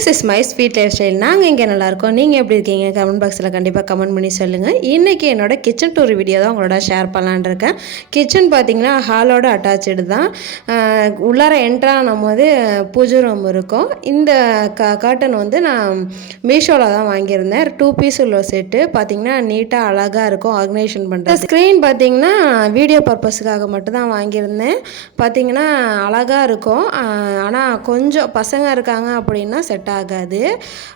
This is my sweet lifestyle நாங்கள் இங்கே நல்லாயிருக்கோம் நீங்கள் எப்படி இருக்கீங்க? கமெண்ட் பாக்ஸில் கண்டிப்பாக கமெண்ட் பண்ணி சொல்லுங்கள் இன்றைக்கி என்னோட கிச்சன் டூர் வீடியோ தான் உங்களோட ஷேர் பண்ணலான்னு இருக்கேன். கிச்சன் பார்த்தீங்கன்னா ஹாலோட அட்டாச்சு தான். உள்ளார என்ட்ரானும் போது பூஜை ரூம் இருக்கும். இந்த க கர்டன் வந்து நான் மீஷோவில் தான் வாங்கியிருந்தேன். டூ பீஸ் உள்ள செட்டு பார்த்தீங்கன்னா நீட்டாக அழகாக இருக்கும். ஆர்கனைசேஷன் பண்ணுறது ஸ்க்ரீன் பார்த்தீங்கன்னா வீடியோ பர்பஸுக்காக மட்டும்தான் வாங்கியிருந்தேன். பார்த்தீங்கன்னா அழகாக இருக்கும். ஆனால் கொஞ்சம் பசங்க இருக்காங்க அப்படின்னா செட் ஆகாது.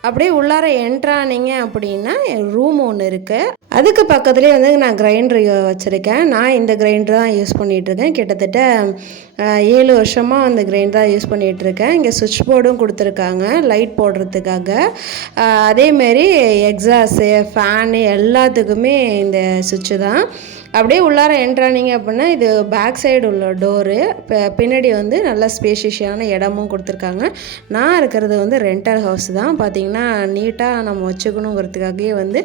அப்படியே உள்ளார என்ட்ரானீங்க அப்படின்னா ரூம் ஒன்று இருக்குது அதுக்கு பக்கத்துலேயே வந்து நான் கிரைண்டர் வச்சுருக்கேன். நான் இந்த கிரைண்டர் தான் யூஸ் பண்ணிகிட்ருக்கேன் கிட்டத்தட்ட ஏழு வருஷமாக அந்த கிரைண்டர் தான் யூஸ் பண்ணிகிட்ருக்கேன் இங்கே சுவிட்ச் போர்டும் கொடுத்துருக்காங்க லைட் போடுறதுக்காக. அதேமாரி எக்ஸாஸு ஃபேனு எல்லாத்துக்குமே இந்த சுவிட்சு தான். அப்படியே உள்ளார என்ட்ரானிங்க அப்படின்னா இது பேக் சைடு உள்ள டோரு பின்னாடி வந்து நல்ல ஸ்பேஷியஸான இடமும் கொடுத்துருக்காங்க. நான் இருக்கிறது வந்து ரெண்டல் ஹவுஸ் தான். பார்த்தீங்கன்னா நீட்டாக நம்ம வச்சுக்கணுங்கிறதுக்காகவே வந்து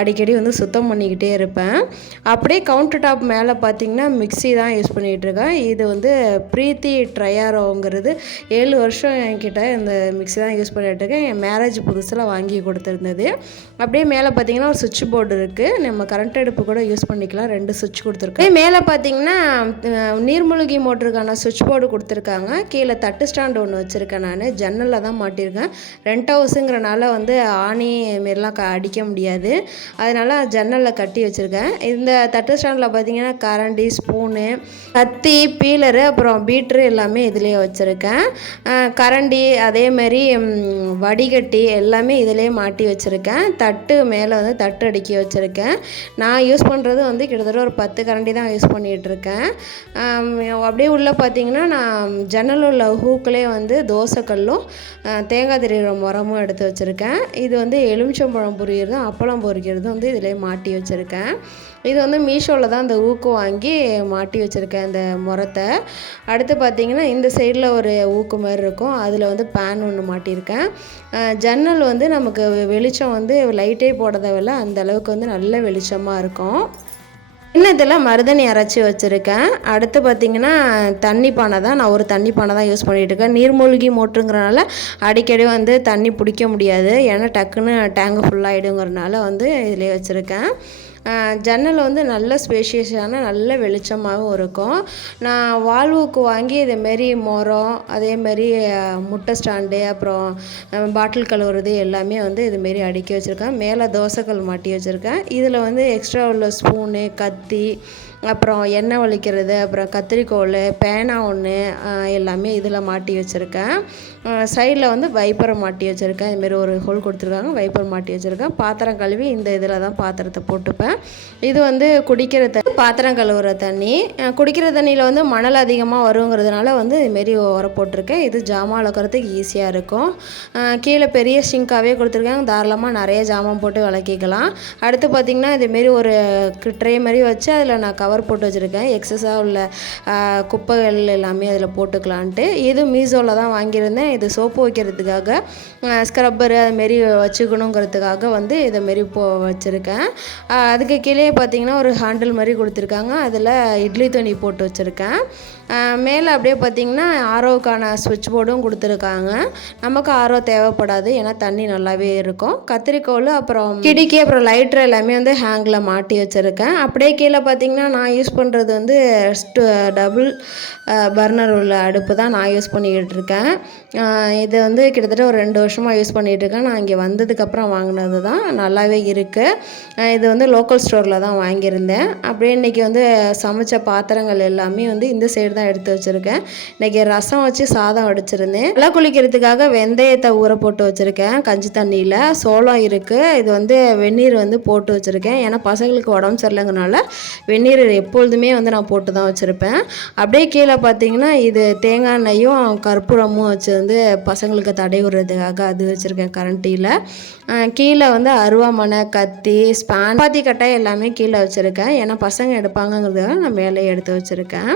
அடிக்கடி வந்து சுத்தம் பண்ணிக்கிட்டே இருப்பேன். அப்படியே கவுண்டர் டாப் மேலே பார்த்தீங்கன்னா மிக்ஸி தான் யூஸ் பண்ணிகிட்டு இருக்கேன். இது வந்து ப்ரீத்தி ட்ரையாரோங்கிறது ஏழு வருஷம் என்கிட்ட இந்த மிக்ஸி தான் யூஸ் பண்ணிகிட்டு இருக்கேன். என் மேரேஜ் புதுசில் வாங்கி கொடுத்துருந்தது. அப்படியே மேலே பார்த்தீங்கன்னா ஒரு சுவிட்ச் போர்டு இருக்குது நம்ம கரண்ட் அடுப்பு கூட யூஸ் பண்ணிக்கலாம். ரெண்டு சுவிட்ச் கொடுத்துருக்கேன். மேலே பார்த்தீங்கன்னா நீர்மூழ்கி மோட்டருக்கான சுவிட்ச் போர்டு கொடுத்துருக்காங்க. கீழே தட்டு ஸ்டாண்டு ஒன்று வச்சுருக்கேன் நான். ஜன்னலில் தான் மாட்டியிருக்கேன். ரெண்ட் ஹவுஸுங்கிறனால வந்து ஆணி மாரிலாம் க அடிக்க முடியாது. அதனால் ஜன்னலில் கட்டி வச்சுருக்கேன். இந்த தட்டு ஸ்டாண்டில் பார்த்தீங்கன்னா கரண்டி ஸ்பூனு கத்தி பீலரு அப்புறம் பீட்ரு எல்லாமே இதுலேயே வச்சுருக்கேன். கரண்டி அதேமாரி வடிகட்டி எல்லாமே இதிலே மாட்டி வச்சுருக்கேன். தட்டு மேலே வந்து தட்டு அடுக்கி வச்சுருக்கேன். நான் யூஸ் பண்ணுறது வந்து கிட்டத்தட்ட ஒரு பத்து கரண்டி தான் யூஸ் பண்ணிகிட்ருக்கேன் அப்படியே உள்ளே பார்த்தீங்கன்னா நான் ஜன்னல் உள்ள ஹூக்கிலே வந்து தோசைக்கல்லும் தேங்காய் திரிகிற மரமும் எடுத்து வச்சுருக்கேன். இது வந்து எலுமிச்சம்பழம் பொரியிறதும் அப்பளம் பொரிக்கிறதும் வந்து இதிலே மாட்டி மாட்டி வச்சுருக்கேன். இது வந்து மீஷோவில் தான் இந்த ஊக்கு வாங்கி மாட்டி வச்சுருக்கேன் இந்த முறத்தை. அடுத்து பார்த்தீங்கன்னா இந்த சைடில் ஒரு ஊக்கு மாதிரி இருக்கும். அதில் வந்து பேன் ஒன்று மாட்டியிருக்கேன். ஜன்னல் வந்து நமக்கு வெளிச்சம் வந்து லைட்டே போட தேவையில்ல அந்த அளவுக்கு வந்து நல்ல வெளிச்சமாக இருக்கும். கிண்ணத்தில் மருதணி அரைச்சி வச்சுருக்கேன்? அடுத்து பார்த்திங்கன்னா தண்ணி பானை தான் நான் ஒரு தண்ணி பானை தான் யூஸ் பண்ணிகிட்டு இருக்கேன். நீர்மூழ்கி மோட்டருங்கிறனால அடிக்கடி வந்து தண்ணி பிடிக்க முடியாது. ஏன்னா டக்குன்னு டேங்கு ஃபுல்லாகிடுங்கிறனால வந்து இதிலே வச்சுருக்கேன். ஜன்னல் வந்து நல்ல ஸ்பேஷியஸான நல்ல வெளிச்சமாகவும் இருக்கும். நான் வால்வுக்கு வாங்கி இதேமாரி மரம் அதேமாரி முட்டை ஸ்டாண்டு அப்புறம் பாட்டில் கழுவுறது எல்லாமே வந்து இதுமாரி அடுக்கி வச்சுருக்கேன். மேலே தோசைக்கல் மாட்டி வச்சுருக்கேன். இதில் வந்து எக்ஸ்ட்ரா உள்ள ஸ்பூனு கத்தி அப்புறம் எண்ணெய் வலிக்கிறது அப்புறம் கத்திரிக்கோல் பேனா ஒன்று எல்லாமே இதில் மாட்டி வச்சுருக்கேன். சைடில் வந்து வைப்பரை மாட்டி வச்சுருக்கேன். இதுமாரி ஒரு ஹோல் கொடுத்துருக்காங்க. வைப்பர் மாட்டி வச்சுருக்கேன். பாத்திரம் கழுவி இந்த இதில் தான் பாத்திரத்தை போட்டுப்பேன். இது வந்து குடிக்கிற தண்ணி பாத்திரம் கழுவுற தண்ணி. குடிக்கிற தண்ணியில் வந்து மணல் அதிகமாக வருங்கிறதுனால வந்து இதுமாரி உர போட்டிருக்கேன். இது ஜாமான் அளக்கிறதுக்கு ஈஸியாக இருக்கும். கீழே பெரிய சிங்காகவே கொடுத்துருக்காங்க. தாராளமாக நிறைய ஜாமான் போட்டு விளக்கிக்கலாம். அடுத்து பார்த்திங்கன்னா இதுமாரி ஒரு ட்ரே மாதிரி வச்சு அதில் நான் கவர் போட்டு வச்சுருக்கேன். எக்ஸஸாக உள்ள குப்பைகள் எல்லாமே அதில் போட்டுக்கலான்ட்டு. இது மீஷோவில் தான் வாங்கியிருந்தேன். இது சோப்பு வைக்கிறதுக்காக ஸ்க்ரப்பரு அதுமாரி வச்சுக்கணுங்கிறதுக்காக வந்து இதைமாரி போ வச்சுருக்கேன். அதுக்கு கீழே பார்த்தீங்கன்னா ஒரு ஹேண்டில் மாதிரி கொடுத்துருக்காங்க. அதில் இட்லி துணி போட்டு வச்சுருக்கேன். மேலே அப்படியே பார்த்தீங்கன்னா ஆரோவுக்கான சுவிட்ச் போர்டும் கொடுத்துருக்காங்க. நமக்கு ஆரோ தேவைப்படாது ஏன்னா தண்ணி நல்லாவே இருக்கும். கத்திரிக்கோள் அப்புறம் கிடிக்கி அப்புறம் லைட்ரு எல்லாமே வந்து ஹேங்கில் மாட்டி வச்சுருக்கேன். அப்படியே கீழே பார்த்தீங்கன்னா நான் யூஸ் பண்ணுறது வந்து டபுள் பர்னர் உள்ள அடுப்பு தான் நான் யூஸ் பண்ணிக்கிட்டு இருக்கேன். இது வந்து கிட்டத்தட்ட ஒரு ரெண்டு வருஷமாக யூஸ் பண்ணிகிட்டு இருக்கேன். நான் இங்கே வந்ததுக்கப்புறம் வாங்கினது தான். நல்லாவே இருக்குது இது வந்து லோக்கல் ஸ்டோரில் தான் வாங்கியிருந்தேன். அப்படியே இன்றைக்கி வந்து சமைச்ச பாத்திரங்கள் எல்லாமே வந்து இந்த சைடு தான் எடுத்து வச்சுருக்கேன். இன்றைக்கி ரசம் வச்சு சாதம் வடிச்சிருந்தேன். நல்லா குளிக்கிறதுக்காக வெந்தயத்தை ஊற போட்டு வச்சுருக்கேன். கஞ்சி தண்ணியில். சோளம் இருக்குது இது வந்து வெந்நீர் வந்து போட்டு வச்சுருக்கேன். ஏன்னா பசங்களுக்கு உடம்பு சரியில்லைங்கனால வெந்நீர் எப்பொழுதுமே வந்து நான் போட்டு தான் வச்சுருப்பேன். அப்படியே கீழே பார்த்தீங்கன்னா இது தேங்காய் எண்ணெயும் கற்பூரமும் வச்சு வந்து பசங்களுக்கு தடை விடுறதுக்காக அது வச்சுருக்கேன் கரண்டியில் கீழே வந்து அருவாமனை கத்தி ஸ்பான் பாத்தி கட்டை எல்லாமே கீழே வச்சுருக்கேன். ஏன்னா பசங்க எடுப்பாங்கங்கிறதுக்காக நான் மேலே எடுத்து வச்சுருக்கேன்.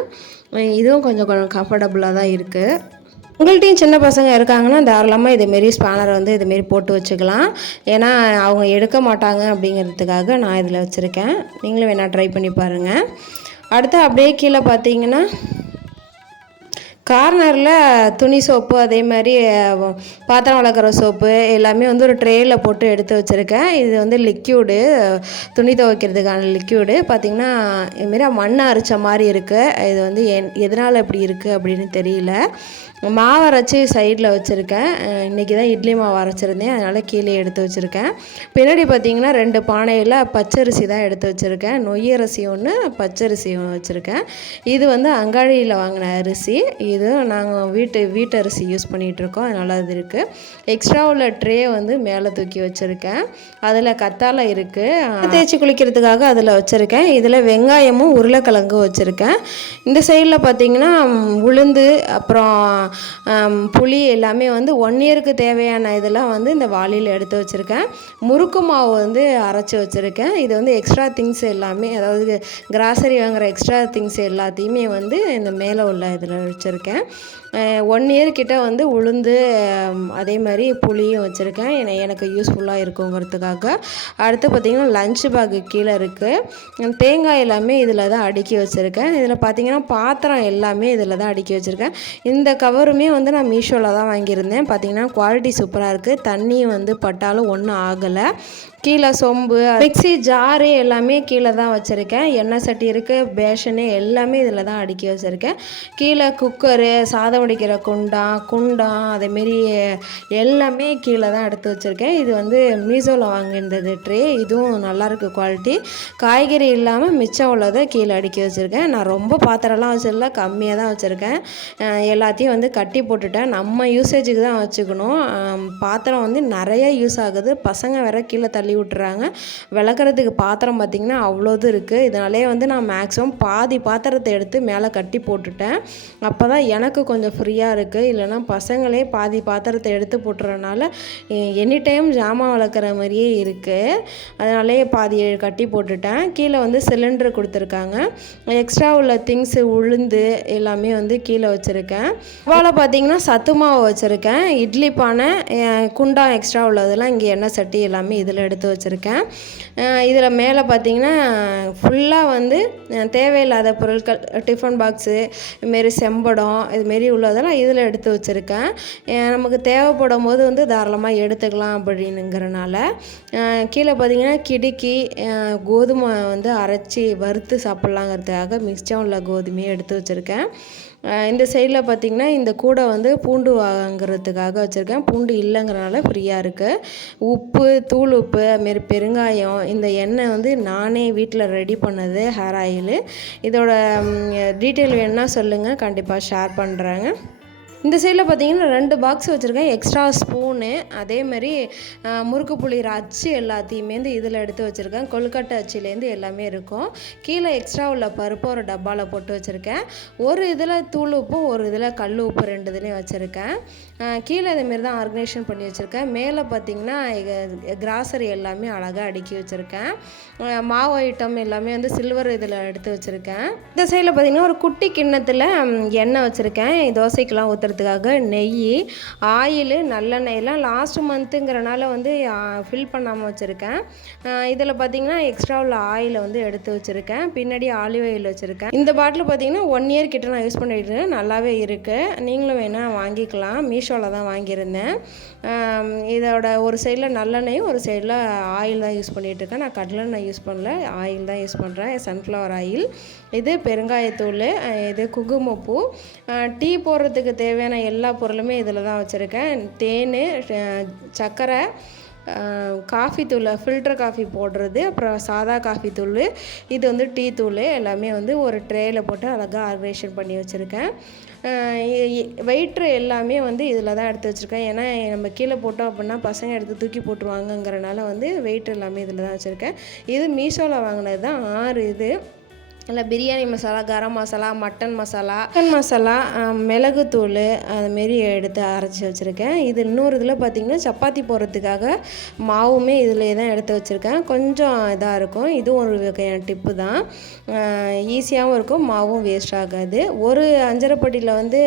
இதுவும் கொஞ்சம் கொஞ்சம் கம்ஃபர்டபுளாக தான் இருக்குது உங்கள்கிட்டையும் சின்ன பசங்க இருக்காங்கன்னா தாராளமாக இதுமாரி ஸ்பேனரை வந்து இதுமாரி போட்டு வச்சுக்கலாம். ஏன்னா அவங்க எடுக்க மாட்டாங்க அப்படிங்கிறதுக்காக நான் இதில் வச்சுருக்கேன். நீங்களும் வேணால் ட்ரை பண்ணி பாருங்கள் அடுத்து அப்படியே கீழே பார்த்தீங்கன்னா கார்னரில் துணி சோப்பு அதே மாதிரி பாத்திரம் வளர்க்குற சோப்பு எல்லாமே வந்து ஒரு ட்ரேயில் போட்டு எடுத்து வச்சுருக்கேன். இது வந்து லிக்யூடு துணி துவைக்கிறதுக்கான லிக்யூடு பார்த்திங்கன்னா இதுமாரி மண் அரைச்ச மாதிரி இருக்குது இது வந்து என் எதனால் இப்படி இருக்குது அப்படின்னு தெரியல. மாவு அரைச்சி சைடில் வச்சுருக்கேன். இன்றைக்கி தான் இட்லி மாவு அரைச்சிருந்தேன். அதனால் கீழே எடுத்து வச்சுருக்கேன். பின்னாடி பார்த்தீங்கன்னா ரெண்டு பானையில் பச்சரிசி தான் எடுத்து வச்சுருக்கேன். நொய் அரிசி ஒன்று பச்சரிசி ஒன்று வச்சுருக்கேன். இது வந்து அங்காடியில் வாங்கின அரிசி. இது நாங்கள் வீட்டு வீட்டு அரிசி யூஸ் பண்ணிகிட்ருக்கோம் அதனால் அது இருக்குது எக்ஸ்ட்ரா உள்ள ட்ரே வந்து மேலே தூக்கி வச்சுருக்கேன். அதில் கத்தாழை இருக்குது தேய்ச்சி குளிக்கிறதுக்காக அதில் வச்சுருக்கேன். இதில் வெங்காயமும் உருளைக்கிழங்கும் வச்சுருக்கேன். இந்த சைடில் பார்த்திங்கன்னா உளுந்து அப்புறம் புளி எல்லாமே வந்து ஒன் இயருக்கு தேவையான இதெல்லாம் வந்து இந்த வாளியில் எடுத்து வச்சுருக்கேன். முறுக்கு மாவு வந்து அரைச்சி வச்சுருக்கேன். இது வந்து எக்ஸ்ட்ரா திங்ஸ் எல்லாமே அதாவது கிராசரி வாங்குகிற எக்ஸ்ட்ரா திங்ஸ் எல்லாத்தையுமே வந்து இந்த மேலே உள்ள இதில் வச்சுருக்கேன். ஒன் இயர் கிட்ட வந்து உளுந்து அதே மாதிரி புளியும் வச்சுருக்கேன். என- எனக்கு யூஸ்ஃபுல்லாக இருக்குங்கிறதுக்காக. அடுத்து பார்த்திங்கன்னா லஞ்ச் பேக்கு கீழே இருக்குது தேங்காய் எல்லாமே இதில் தான் அடுக்கி வச்சுருக்கேன். இதில் பார்த்திங்கன்னா பாத்திரம் எல்லாமே இதில் தான் அடுக்கி வச்சுருக்கேன். இந்த கவருமே வந்து நான் மீஷோவில் தான் வாங்கியிருந்தேன். பார்த்திங்கன்னா குவாலிட்டி சூப்பராக இருக்குது தண்ணி வந்து பட்டாலும் ஒன்றும் ஆகலை. கீழே சொம்பு மிக்ஸி ஜாரு எல்லாமே கீழே தான் வச்சுருக்கேன். எண்ணெய் சட்டி இருக்குது பேஷனு எல்லாமே இதில் தான் அடுக்கி வச்சுருக்கேன். கீழே குக்கரு சாதம் வடிக்கிற குண்டான் குண்டான் அதேமாரி எல்லாமே கீழே தான் எடுத்து வச்சுருக்கேன். இது வந்து மீசோவில் வாங்கியிருந்தது ட்ரே. இதுவும் நல்லாயிருக்கு குவாலிட்டி. காய்கறி இல்லாமல் மிச்சம் உள்ளதை கீழே அடுக்கி வச்சுருக்கேன். நான் ரொம்ப பாத்திரம்லாம் வச்சிடல கம்மியாக தான் வச்சுருக்கேன். எல்லாத்தையும் வந்து கட்டி போட்டுட்டேன். நம்ம யூசேஜுக்கு தான் வச்சுக்கணும். பாத்திரம் வந்து நிறைய யூஸ் ஆகுது. பசங்க வேற கீழே தள்ளி விட்டுறாங்க. விளக்குறதுக்கு பாத்திரம் பார்த்திங்கன்னா அவ்வளோது இருக்குது இதனாலே வந்து நான் மேக்ஸிமம் பாதி பாத்திரத்தை எடுத்து மேலே கட்டி போட்டுட்டேன். அப்போ தான் எனக்கு கொஞ்சம் ஃப்ரீயாக இருக்குது இல்லைன்னா பசங்களே பாதி பாத்திரத்தை எடுத்து போட்டுறதுனால எனி டைம் ஜாமான் வளர்க்குற மாதிரியே இருக்குது அதனாலே பாதி கட்டி போட்டுட்டேன். கீழே வந்து சிலிண்டர் கொடுத்துருக்காங்க. எக்ஸ்ட்ரா உள்ள திங்ஸ் உளுந்து எல்லாமே வந்து கீழே வச்சுருக்கேன். வாழை பார்த்தீங்கன்னா சத்து மாவு வச்சுருக்கேன். இட்லி பானை குண்டா எக்ஸ்ட்ரா உள்ளதெல்லாம் இங்கே எண்ணெய் சட்டி எல்லாமே இதில் எடுத்து எடுத்து வச்சுருக்கேன். இதில் மேலே பார்த்தீங்கன்னா ஃபுல்லாக வந்து தேவையில்லாத பொருட்கள் டிஃபன் பாக்ஸு இதுமாரி செம்படம் இதுமாரி உள்ளதெல்லாம் இதில் எடுத்து வச்சுருக்கேன். நமக்கு தேவைப்படும் போது வந்து தாராளமாக எடுத்துக்கலாம் அப்படின்னுங்கிறனால கீழே பார்த்தீங்கன்னா கிடுக்கி கோதுமை வந்து அரைச்சி வறுத்து சாப்பிட்லாங்கிறதுக்காக மிக்சம் உள்ள கோதுமையை எடுத்து வச்சுருக்கேன். இந்த சைடில் பார்த்தீங்கன்னா இந்த கூடை வந்து பூண்டு வாங்குறதுக்காக வச்சுருக்கேன். பூண்டு இல்லைங்கிறனால ஃப்ரீயாக இருக்குது உப்பு தூள் உப்பு அதுமாரி பெருங்காயம் இந்த எண்ணெய் வந்து நானே வீட்டில் ரெடி பண்ணது ஹேர் ஆயிலு இதோட டீட்டெயில் வேணுன்னா சொல்லுங்கள் கண்டிப்பாக ஷேர் பண்ணுறேங்க இந்த சைடில் பார்த்தீங்கன்னா ரெண்டு பாக்ஸ் வச்சுருக்கேன். எக்ஸ்ட்ரா ஸ்பூனு அதேமாதிரி முறுக்கு புளிகிற அச்சு எல்லாத்தையுமே வந்து இதில் எடுத்து வச்சுருக்கேன். கொழுக்கட்டை அச்சுலேருந்து எல்லாமே இருக்கும். கீழே எக்ஸ்ட்ரா உள்ள பருப்பு ஒரு டப்பாவில் போட்டு வச்சுருக்கேன். ஒரு இதில் தூள் உப்பு ஒரு இதில் கல் உப்பு ரெண்டு இதுலேயும் வச்சுருக்கேன். கீழே இதேமாரி தான் ஆர்கனைசேஷன் பண்ணி வச்சுருக்கேன். மேலே பார்த்தீங்கன்னா கிராசரி எல்லாமே அழகாக அடுக்கி வச்சுருக்கேன். மாவு ஐட்டம் எல்லாமே வந்து சில்வர் இதில் எடுத்து வச்சுருக்கேன். இந்த சைடில் பார்த்தீங்கன்னா ஒரு குட்டி கிண்ணத்தில் எண்ணெய் வச்சுருக்கேன். தோசைக்கெலாம் பார்க்குறதுக்காக நெய் ஆயில் நல்லெண்ணெயெல்லாம் லாஸ்ட் மந்த்துங்கிறனால வந்து ஃபில் பண்ணாமல் வச்சுருக்கேன். இதில் பார்த்தீங்கன்னா எக்ஸ்ட்ரா உள்ள ஆயிலை வந்து எடுத்து வச்சுருக்கேன். பின்னாடி ஆலிவ் ஆயில் வச்சுருக்கேன். இந்த பாட்டில் பார்த்தீங்கன்னா ஒன் இயர் கிட்ட நான் யூஸ் பண்ணிட்டு இருக்கேன் நல்லாவே இருக்குது நீங்களும் வேணால் வாங்கிக்கலாம். மீஷோவில் தான் வாங்கியிருந்தேன். இதோட ஒரு சைடில் நல்லெண்ணெயும் ஒரு சைடில் ஆயில் தான் யூஸ் பண்ணிகிட்டு இருக்கேன். நான் கடலெண்ணெய் யூஸ் பண்ணல. ஆயில் தான் யூஸ் பண்ணுறேன் சன்ஃப்ளவர் ஆயில் இது பெருங்காயத்தூள் இது குங்குமப்பூ. டீ போடுறதுக்கு தேவையான எல்லா பொருளுமே இதில் தான் வச்சுருக்கேன். தேன் சர்க்கரை காஃபி தூள் ஃபில்டர் காஃபி போடுறது அப்புறம் சாதா காஃபி தூள். இது வந்து டீ தூள் எல்லாமே வந்து ஒரு ட்ரேயில் போட்டு அழகாக ஆர்கனைசேஷன் பண்ணி வச்சுருக்கேன். வெயிட்ரு எல்லாமே வந்து இதில் தான் எடுத்து வச்சுருக்கேன். ஏன்னா நம்ம கீழே போட்டோம் அப்படின்னா பசங்க எடுத்து தூக்கி போட்டுருவாங்கங்கிறனால வந்து வெயிட் எல்லாமே இதில் தான் வச்சுருக்கேன். இது மீஷோவில் வாங்கினது தான் ஆறு இது. இல்லை பிரியாணி மசாலா கரம் மசாலா மட்டன் மசாலா. சிக்கன் மசாலா மிளகுத்தூள் அதுமாரி எடுத்து அரைச்சி வச்சுருக்கேன். இது இன்னொரு இதில் பார்த்திங்கன்னா சப்பாத்தி போடுறதுக்காக மாவுமே இதில் தான் எடுத்து வச்சுருக்கேன். கொஞ்சம் இதாக இருக்கும். இதுவும் ஒரு வகையான டிப்பு தான். ஈஸியாகவும் இருக்கும் மாவும் வேஸ்ட் ஆகாது. ஒரு அஞ்சரைப்பட்டியில் வந்து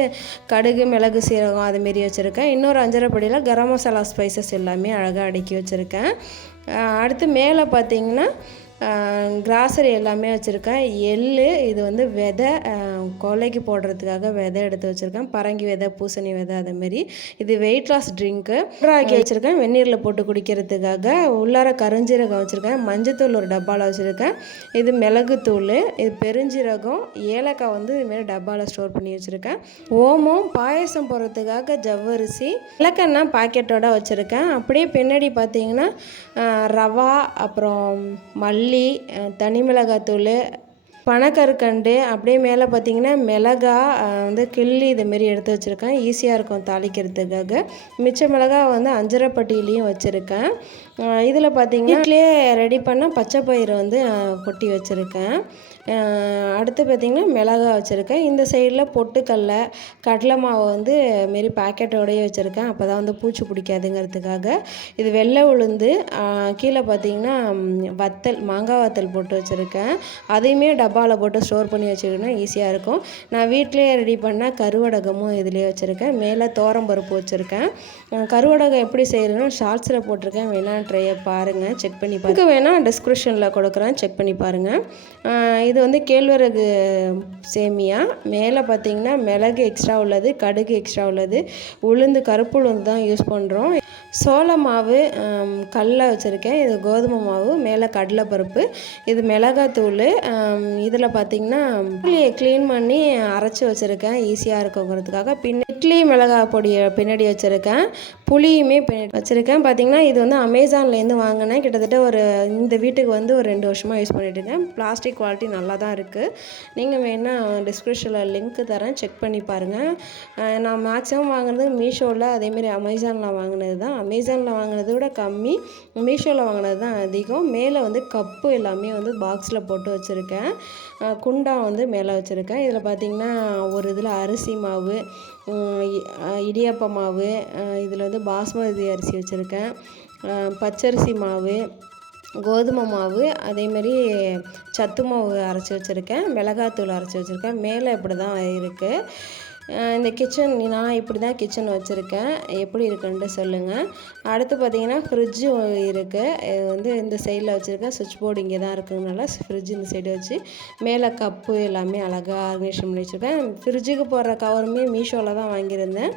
கடுகு மிளகு சீரகம் அதுமாரி வச்சுருக்கேன். இன்னொரு அஞ்சரைப்படியில் கரம் மசாலா ஸ்பைசஸ் எல்லாமே அழகாக அடுக்கி வச்சுருக்கேன். அடுத்து மேலே பார்த்தீங்கன்னா கிராசரி எல்லாமே வச்சுருக்கேன். எள் இது வந்து விதை கொலைக்கு போடுறதுக்காக விதை எடுத்து வச்சுருக்கேன். பரங்கி விதை பூசணி விதை அதேமாரி இது வெயிட் லாஸ் ட்ரிங்க்கு ஆக்கி வச்சுருக்கேன். வெந்நீரில் போட்டு குடிக்கிறதுக்காக உள்ளார கருஞ்சீரகம் வச்சுருக்கேன். மஞ்சத்தூள் ஒரு டப்பாவில் வச்சுருக்கேன். இது மிளகுத்தூள் இது பெருஞ்சீரகம் ஏலக்காய் வந்து இதுமாரி டப்பாவில் ஸ்டோர் பண்ணி வச்சுருக்கேன். ஓமம் பாயசம் போடுறதுக்காக ஜவ்வரிசி விளக்கெண்ணெய் பாக்கெட்டோட வச்சுருக்கேன். அப்படியே பின்னாடி பார்த்தீங்கன்னா ரவா அப்புறம் மல்லி தனி மிளகாத்தூள் பனக்கற்கண்டு அப்படியே மேலே பார்த்தீங்கன்னா மிளகா வந்து கிள்ளி இதுமாரி எடுத்து வச்சுருக்கேன். ஈஸியாக இருக்கும் தாளிக்கிறதுக்காக. மிச்ச மிளகா வந்து அஞ்சரைப்பட்டியிலையும் வச்சுருக்கேன். இதில் பார்த்தீங்கன்னா ரெடி பண்ண பச்சை பயிறு வந்து கொட்டி வச்சுருக்கேன். அடுத்து பார்த்திங்கன்னா மிளகா வச்சுருக்கேன். இந்த சைடில் பொட்டுக்கடல கடலை மாவை வந்து மாரி பேக்கெட்டோடையே வச்சுருக்கேன். அப்போ தான் வந்து பூச்சி பிடிக்காதுங்கிறதுக்காக. இது வெள்ளை உளுந்து கீழே பார்த்திங்கன்னா வத்தல் மாங்காய் வத்தல் போட்டு வச்சுருக்கேன். அதையுமே டப்பாவில் போட்டு ஸ்டோர் பண்ணி வச்சுக்கிட்டோன்னா ஈஸியாக இருக்கும். நான் வீட்டிலேயே ரெடி பண்ணால் கருவடகமும் இதிலே வச்சுருக்கேன். மேலே தோரம்பருப்பு வச்சுருக்கேன். கருவடகம் எப்படி செய்கிறேன்னா ஷார்ட்ஸில் போட்டிருக்கேன். வேணால் ட்ரையை பாருங்கள் செக் பண்ணி பாருங்கள் வேணால் டிஸ்கிரிப்ஷனில் கொடுக்குறேன். செக் பண்ணி பாருங்கள் இது வந்து கேழ்வரகு சேமியா. மேலே பார்த்தீங்கன்னா மிளகு எக்ஸ்ட்ரா உள்ளது கடுகு எக்ஸ்ட்ரா உள்ளது. உளுந்து கருப்பு உளுந்து தான் யூஸ் பண்ணுறோம் சோள மாவு கடல வச்சுருக்கேன். இது கோதுமை மாவு மேலே கடலை பருப்பு இது மிளகாத்தூள் இதில் பார்த்திங்கன்னா இட்லியை க்ளீன் பண்ணி அரைச்சி வச்சுருக்கேன். ஈஸியாக இருக்குங்கிறதுக்காக. பின் இட்லி மிளகாய் பொடியை பின்னாடி வச்சுருக்கேன். புளியுமே வச்சுருக்கேன். பார்த்திங்கன்னா இது வந்து அமேசான்லேருந்து வாங்கினேன். கிட்டத்தட்ட ஒரு இந்த வீட்டுக்கு வந்து ஒரு ரெண்டு வருஷமாக யூஸ் பண்ணிட்டுருக்கேன் பிளாஸ்டிக் குவாலிட்டி நல்லா தான் இருக்குது நீங்கள் வேணால் டிஸ்கிரிப்ஷனில் லிங்க் தரேன். செக் பண்ணி பாருங்கள் நான் மேக்ஸிமம் வாங்கினது மீஷோவில் அதேமாரி அமேசானில் வாங்கினது தான். அமேசானில் வாங்கினதை விட கம்மி. மீஷோவில் வாங்கினது தான் அதிகம். மேலே வந்து கப்பு எல்லாமே வந்து பாக்ஸில் போட்டு வச்சுருக்கேன். குண்டா வந்து மேலே வச்சுருக்கேன். இதில் பார்த்திங்கன்னா ஒரு இதில் அரிசி மாவு இடியாப்ப மாவு இதில் வந்து பாஸ்மதி அரிசி வச்சுருக்கேன். பச்சரிசி மாவு கோதுமை மாவு அதேமாரி சத்து மாவு அரைச்சி வச்சுருக்கேன். மிளகாத்தூள் அரைச்சி வச்சுருக்கேன். மேலே இப்படி தான் இருக்குது இந்த கிச்சன் நான் இப்படி தான் கிச்சன் வச்சுருக்கேன். எப்படி இருக்குன்ட்டு சொல்லுங்கள் அடுத்து பார்த்தீங்கன்னா ஃப்ரிட்ஜு இருக்குது இது வந்து இந்த சைடில் வச்சுருக்கேன். சுவிட்ச் போர்டு இங்கே தான் இருக்குதுனால ஃப்ரிட்ஜ் இந்த சைடு வச்சு மேலே கப்பு எல்லாமே அழகாக ஆர்கனைசேஷன் பண்ணி வச்சுருக்கேன். ஃப்ரிட்ஜுக்கு போடுற கவருமே மீஷோவில் தான் வாங்கியிருந்தேன்.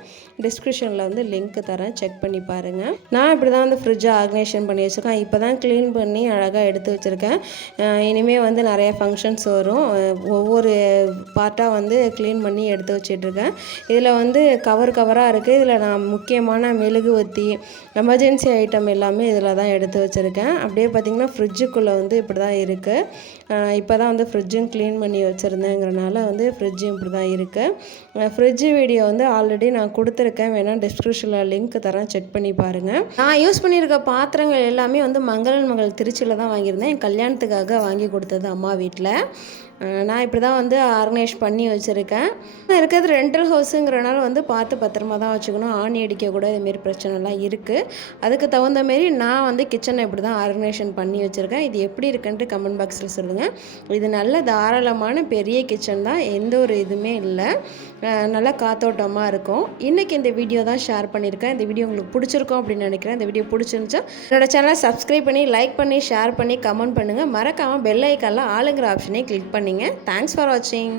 டிஸ்கிரிப்ஷனில் வந்து லிங்க் தரேன். செக் பண்ணி பாருங்கள் நான் இப்படி தான் வந்து ஃப்ரிட்ஜை ஆர்கனைசேஷன் பண்ணி வச்சுருக்கேன். இப்போ தான் க்ளீன் பண்ணி அழகாக எடுத்து வச்சுருக்கேன். இனிமேல் வந்து நிறைய ஃபங்க்ஷன்ஸ் வரும். ஒவ்வொரு பார்ட்டாக வந்து க்ளீன் பண்ணி எடுத்து வச்சிட்ருக்கேன் இதில் வந்து கவர் கவராக இருக்குது இதில் நான் முக்கியமான மெழுகுவத்தி எமர்ஜென்சி ஐட்டம் எல்லாமே இதில் தான் எடுத்து வச்சுருக்கேன். அப்படியே பார்த்திங்கன்னா ஃப்ரிட்ஜுக்குள்ளே வந்து இப்படி தான் இருக்குது இப்போ தான் வந்து ஃப்ரிட்ஜும் க்ளீன் பண்ணி வச்சுருந்தேங்கிறனால வந்து ஃப்ரிட்ஜும் இப்படி தான் இருக்குது ஃப்ரிட்ஜு வீடியோ வந்து ஆல்ரெடி நான் கொடுத்துருக்கேன். வேணால் டிஸ்கிரிப்ஷனில் லிங்க் தரேன். செக் பண்ணி பாருங்கள் நான் யூஸ் பண்ணியிருக்க பாத்திரங்கள் எல்லாமே வந்து மங்களன் மகள் திருச்சியில் தான் வாங்கியிருந்தேன். என் கல்யாணத்துக்காக வாங்கி கொடுத்தது அம்மா வீட்டில் நான் இப்படி தான் வந்து ஆர்கனைஸ் பண்ணி வச்சுருக்கேன். நான் இருக்கிறது ரெண்டல் ஹவுஸுங்கிறனால வந்து பார்த்து பத்திரமா தான் வச்சுக்கணும். ஆணி அடிக்கக்கூட இதுமாரி பிரச்சனைலாம் இருக்குது அதுக்கு தகுந்த மாரி நான் வந்து கிச்சனை இப்படி தான் ஆர்கனைசேஷன் பண்ணி வச்சுருக்கேன். இது எப்படி இருக்குன்ட்டு கமெண்ட் பாக்ஸில் சொல்லுங்கள் இது நல்ல தாராளமான பெரிய கிச்சன் தான். எந்த ஒரு இதுவுமே இல்லை. நல்லா காத்தோட்டமாக இருக்கும். இன்றைக்கி இந்த வீடியோ தான் ஷேர் பண்ணியிருக்கேன். இந்த வீடியோ உங்களுக்கு பிடிச்சிருக்கும் அப்படின்னு நினைக்கிறேன். இந்த வீடியோ பிடிச்சிருந்துச்சா என்னோடய சேனலை சப்ஸ்கிரைப் பண்ணி லைக் பண்ணி ஷேர் பண்ணி கமெண்ட் பண்ணுங்கள் மறக்காமல் பெல் ஐக்கானில் ஆளுங்கிற ஆப்ஷனே கிளிக் பண்ணி பண்ணிங்க. தேங்க்ஸ் ஃபார் வாட்சிங்